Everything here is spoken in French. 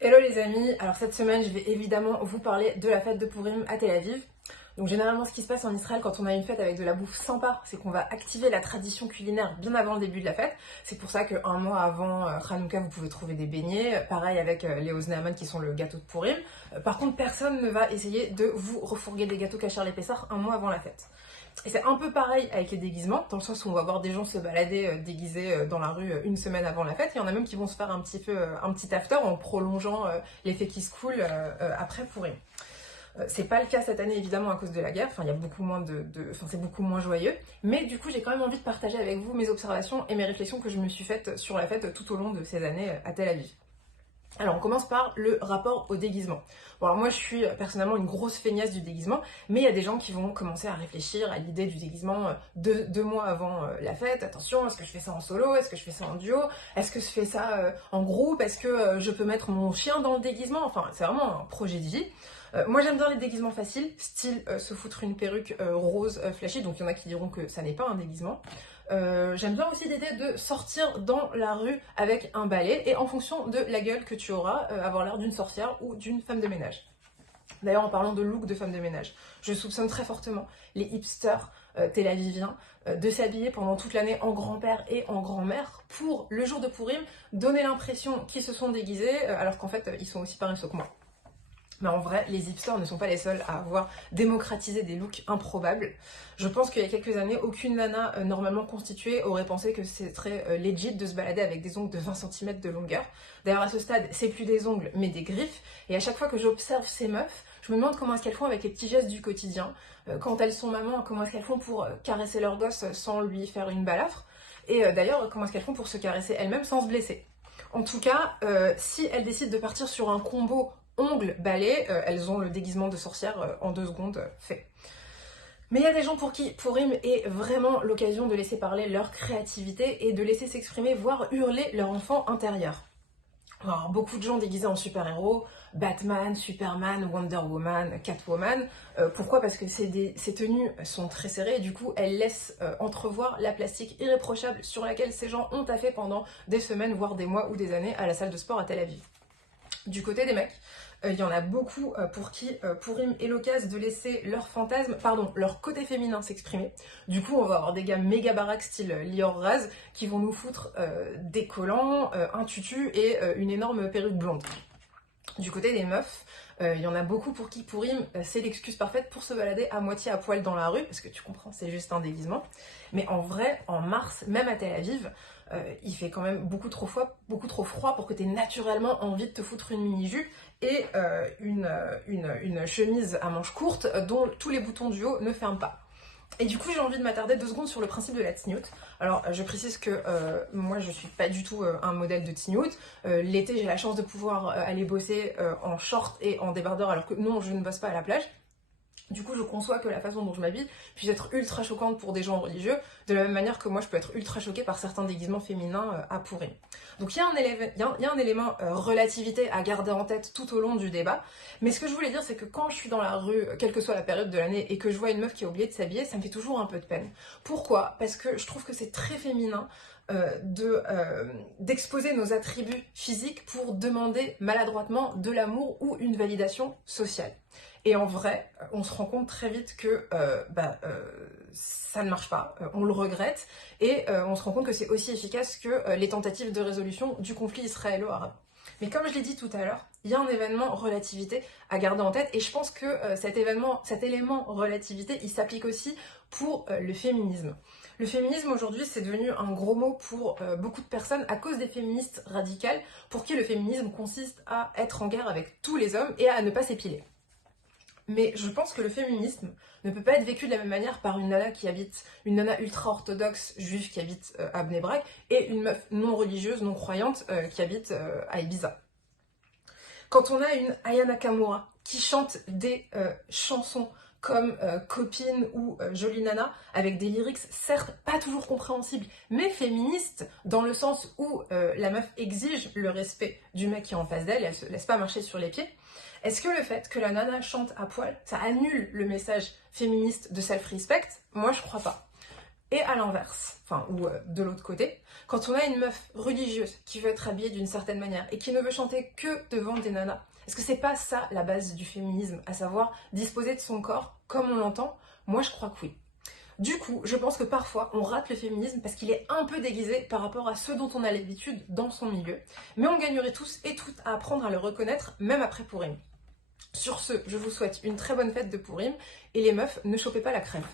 Hello les amis, alors cette semaine je vais évidemment vous parler de la fête de Pourim à Tel Aviv. Donc généralement ce qui se passe en Israël quand on a une fête avec de la bouffe sympa, c'est qu'on va activer la tradition culinaire bien avant le début de la fête. C'est pour ça qu'un mois avant Hanouka vous pouvez trouver des beignets, pareil avec les Oznei Haman qui sont le gâteau de Pourim. Par contre personne ne va essayer de vous refourguer des gâteaux Kasher les Pessah un mois avant la fête. Et c'est un peu pareil avec les déguisements, dans le sens où on va voir des gens se balader déguisés dans la rue une semaine avant la fête. Il y en a même qui vont se faire un petit after en prolongeant l'effet qui se coule après Pourim. C'est pas le cas cette année évidemment à cause de la guerre, enfin il y a beaucoup moins c'est beaucoup moins joyeux, mais du coup j'ai quand même envie de partager avec vous mes observations et mes réflexions que je me suis faites sur la fête tout au long de ces années à Tel Aviv. Alors on commence par le rapport au déguisement. Bon alors moi je suis personnellement une grosse feignasse du déguisement, mais il y a des gens qui vont commencer à réfléchir à l'idée du déguisement deux mois avant la fête. Attention, est-ce que je fais ça en solo? Est-ce que je fais ça en duo? Est-ce que je fais ça en groupe? Est-ce que je peux mettre mon chien dans le déguisement? Enfin c'est vraiment un projet de vie. Moi j'aime bien les déguisements faciles, style se foutre une perruque rose flashy, donc il y en a qui diront que ça n'est pas un déguisement. J'aime bien aussi l'idée de sortir dans la rue avec un balai et en fonction de la gueule que tu auras, avoir l'air d'une sorcière ou d'une femme de ménage. D'ailleurs, en parlant de look de femme de ménage, je soupçonne très fortement les hipsters tel-aviviens de s'habiller pendant toute l'année en grand-père et en grand-mère pour, le jour de Pourim, donner l'impression qu'ils se sont déguisés alors qu'en fait, ils sont aussi paresseux que moi. Mais en vrai, les hipsters ne sont pas les seuls à avoir démocratisé des looks improbables. Je pense qu'il y a quelques années, aucune nana normalement constituée aurait pensé que c'est très legit de se balader avec des ongles de 20 cm de longueur. D'ailleurs, à ce stade, c'est plus des ongles, mais des griffes. Et à chaque fois que j'observe ces meufs, je me demande comment est-ce qu'elles font avec les petits gestes du quotidien. Quand elles sont mamans, comment est-ce qu'elles font pour caresser leur gosse sans lui faire une balafre. Et d'ailleurs, comment est-ce qu'elles font pour se caresser elles-mêmes sans se blesser. En tout cas, si elles décident de partir sur un combo ongles, balais, elles ont le déguisement de sorcière en 2 secondes fait. Mais il y a des gens pour qui Pourim est vraiment l'occasion de laisser parler leur créativité et de laisser s'exprimer, voire hurler leur enfant intérieur. Alors, beaucoup de gens déguisés en super-héros, Batman, Superman, Wonder Woman, Catwoman. Pourquoi? Parce que ces tenues sont très serrées et du coup elles laissent entrevoir la plastique irréprochable sur laquelle ces gens ont taffé pendant des semaines, voire des mois ou des années à la salle de sport à Tel Aviv. Du côté des mecs, il y en a beaucoup pour qui Pourim est l'occasion de laisser leur fantasme, leur côté féminin s'exprimer. Du coup, on va avoir des gars méga baraques style Lior Raz qui vont nous foutre des collants, un tutu et une énorme perruque blonde. Du côté des meufs, il y en a beaucoup pour qui Pourim, c'est l'excuse parfaite pour se balader à moitié à poil dans la rue, parce que tu comprends, c'est juste un déguisement. Mais en vrai, en mars, même à Tel Aviv, il fait quand même beaucoup trop froid pour que tu aies naturellement envie de te foutre une mini-jupe et une chemise à manches courtes dont tous les boutons du haut ne ferment pas. Et du coup, j'ai envie de m'attarder 2 secondes sur le principe de la tsniout. Alors, je précise que moi, je suis pas du tout un modèle de tsniout. L'été, j'ai la chance de pouvoir aller bosser en short et en débardeur, alors que non, je ne bosse pas à la plage. Du coup, je conçois que la façon dont je m'habille puisse être ultra choquante pour des gens religieux, de la même manière que moi, je peux être ultra choquée par certains déguisements féminins à Pourim. Donc il y a un élément relativité à garder en tête tout au long du débat, mais ce que je voulais dire, c'est que quand je suis dans la rue, quelle que soit la période de l'année, et que je vois une meuf qui a oublié de s'habiller, ça me fait toujours un peu de peine. Pourquoi? Parce que je trouve que c'est très féminin d'exposer nos attributs physiques pour demander maladroitement de l'amour ou une validation sociale. Et en vrai, on se rend compte très vite que ça ne marche pas, on le regrette, et on se rend compte que c'est aussi efficace que les tentatives de résolution du conflit israélo-arabe. Mais comme je l'ai dit tout à l'heure, il y a un événement relativité à garder en tête, et je pense que cet élément relativité, il s'applique aussi pour le féminisme. Le féminisme aujourd'hui, c'est devenu un gros mot pour beaucoup de personnes à cause des féministes radicales, pour qui le féminisme consiste à être en guerre avec tous les hommes et à ne pas s'épiler. Mais je pense que le féminisme ne peut pas être vécu de la même manière par une nana ultra-orthodoxe juive qui habite à Bnei Brak et une meuf non religieuse, non croyante qui habite à Ibiza. Quand on a une Aya Nakamura qui chante des chansons comme Copine ou Jolie Nana, avec des lyrics certes pas toujours compréhensibles, mais féministes, dans le sens où la meuf exige le respect du mec qui est en face d'elle, et elle se laisse pas marcher sur les pieds. Est-ce que le fait que la nana chante à poil, ça annule le message féministe de self-respect? Moi je crois pas. Et à l'inverse, enfin, ou de l'autre côté, quand on a une meuf religieuse qui veut être habillée d'une certaine manière et qui ne veut chanter que devant des nanas, est-ce que c'est pas ça la base du féminisme, à savoir disposer de son corps comme on l'entend? Moi je crois que oui. Du coup, je pense que parfois on rate le féminisme parce qu'il est un peu déguisé par rapport à ce dont on a l'habitude dans son milieu, mais on gagnerait tous et toutes à apprendre à le reconnaître même après Pourim. Sur ce, je vous souhaite une très bonne fête de Pourim et les meufs, ne chopez pas la crève.